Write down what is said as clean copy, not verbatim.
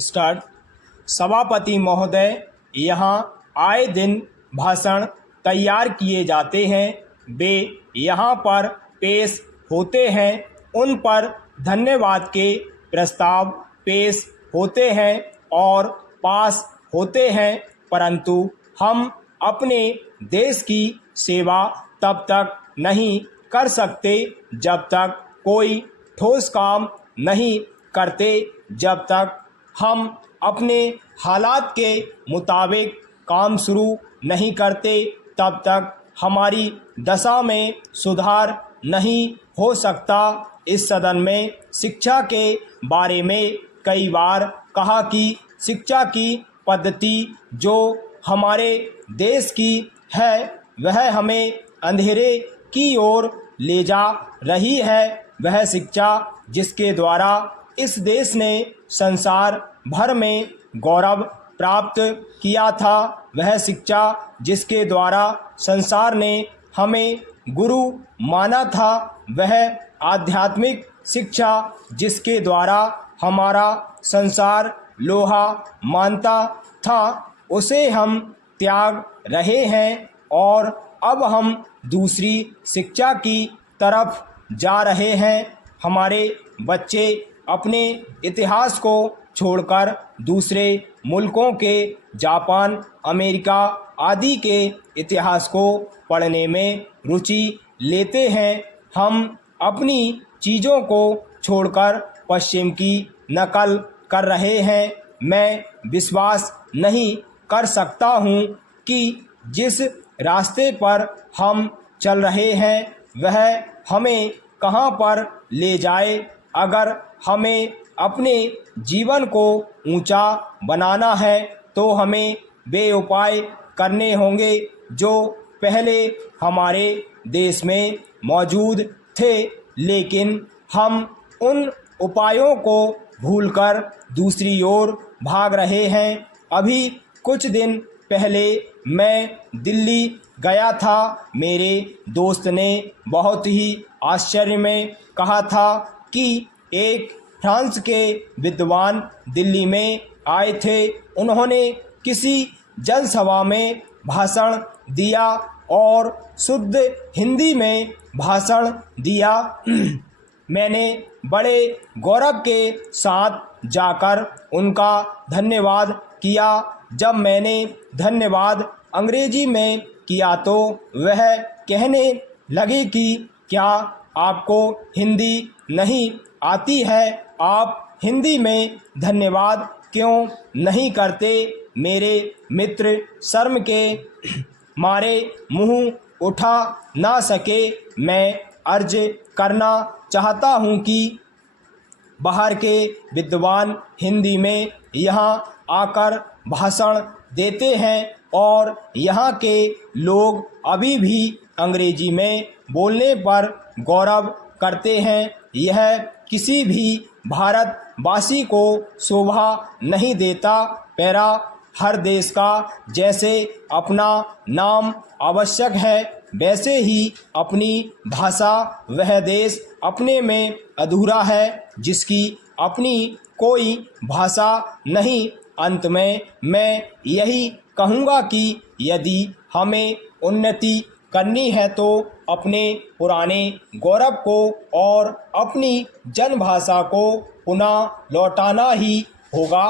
Start. सभापति महोदय, यहाँ आए दिन भाषण तैयार किए जाते हैं, वे यहाँ पर पेश होते हैं, उन पर धन्यवाद के प्रस्ताव पेश होते हैं और पास होते हैं, परंतु हम अपने देश की सेवा तब तक नहीं कर सकते जब तक कोई ठोस काम नहीं करते, जब तक हम अपने हालात के मुताबिक काम शुरू नहीं करते, तब तक हमारी दशा में सुधार नहीं हो सकता। इस सदन में शिक्षा के बारे में कई बार कहा कि शिक्षा की पद्धति जो हमारे देश की है वह हमें अंधेरे की ओर ले जा रही है। वह शिक्षा जिसके द्वारा इस देश ने संसार भर में गौरव प्राप्त किया था, वह शिक्षा जिसके द्वारा संसार ने हमें गुरु माना था, वह आध्यात्मिक शिक्षा जिसके द्वारा हमारा संसार लोहा मानता था, उसे हम त्याग रहे हैं और अब हम दूसरी शिक्षा की तरफ जा रहे हैं। हमारे बच्चे अपने इतिहास को छोड़कर दूसरे मुल्कों के जापान, अमेरिका आदि के इतिहास को पढ़ने में रुचि लेते हैं। हम अपनी चीज़ों को छोड़कर पश्चिम की नकल कर रहे हैं। मैं विश्वास नहीं कर सकता हूँ कि जिस रास्ते पर हम चल रहे हैं वह हमें कहाँ पर ले जाए। अगर हमें अपने जीवन को ऊंचा बनाना है तो हमें वे उपाय करने होंगे जो पहले हमारे देश में मौजूद थे, लेकिन हम उन उपायों को भूलकर दूसरी ओर भाग रहे हैं। अभी कुछ दिन पहले मैं दिल्ली गया था। मेरे दोस्त ने बहुत ही आश्चर्य में कहा था कि एक फ्रांस के विद्वान दिल्ली में आए थे। उन्होंने किसी जनसभा में भाषण दिया और शुद्ध हिंदी में भाषण दिया। मैंने बड़े गौरव के साथ जाकर उनका धन्यवाद किया। जब मैंने धन्यवाद अंग्रेजी में किया तो वह कहने लगे कि क्या आपको हिंदी नहीं आती है, आप हिंदी में धन्यवाद क्यों नहीं करते। मेरे मित्र शर्म के मारे मुंह उठा ना सके। मैं अर्ज करना चाहता हूँ कि बाहर के विद्वान हिंदी में यहाँ आकर भाषण देते हैं और यहाँ के लोग अभी भी अंग्रेजी में बोलने पर गौरव करते हैं। यह किसी भी भारतवासी को शोभा नहीं देता। पैरा हर देश का जैसे अपना नाम आवश्यक है, वैसे ही अपनी भाषा वह देश अपने में अधूरा है जिसकी अपनी कोई भाषा नहीं। अंत में मैं यही कहूँगा कि यदि हमें उन्नति करनी है तो अपने पुराने गौरव को और अपनी जनभाषा को पुनः लौटाना ही होगा।